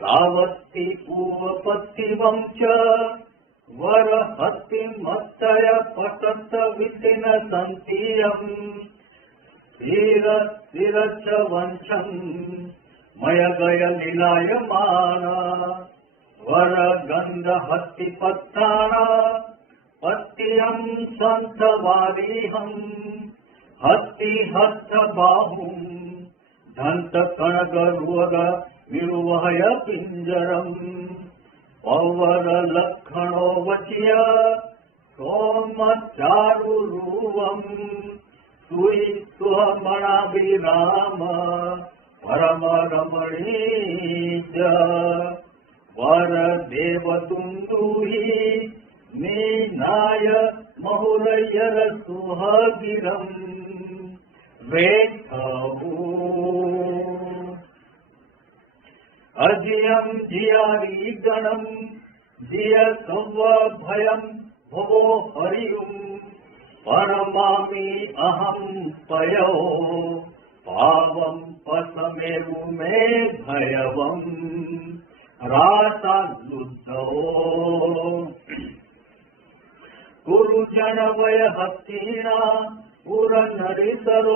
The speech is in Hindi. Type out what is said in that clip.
सावत्ति पूर्वपत्तिवं च वरहत्तिमत्तय पतत वितिन सन्तीयम् स्थिरश्च वंशम् मयगय लीलायमाना वरगन्धहत्तिपत्ताना पत्तियम् सन्तवारीहम् हत्तिहस्तबाहुम् दन्तकणगरुवग विरुवहय पिञ्जरम् पौवरलक्षणो वच्य सोमचारुरूवम् सुमणाभिराम परमरमणीज वरदेवदुन्दुहि नीनाय महुरयरसुहगिरम् वेत्थवो अजियम् जियारीगणम् जियसंवभयम् भवो हरियुम् परमामि अहम् पयो पावम् पसमेरु मे भयवम् रासालुद्धो कुरुजनवय हस्तिना पुरनरिसरो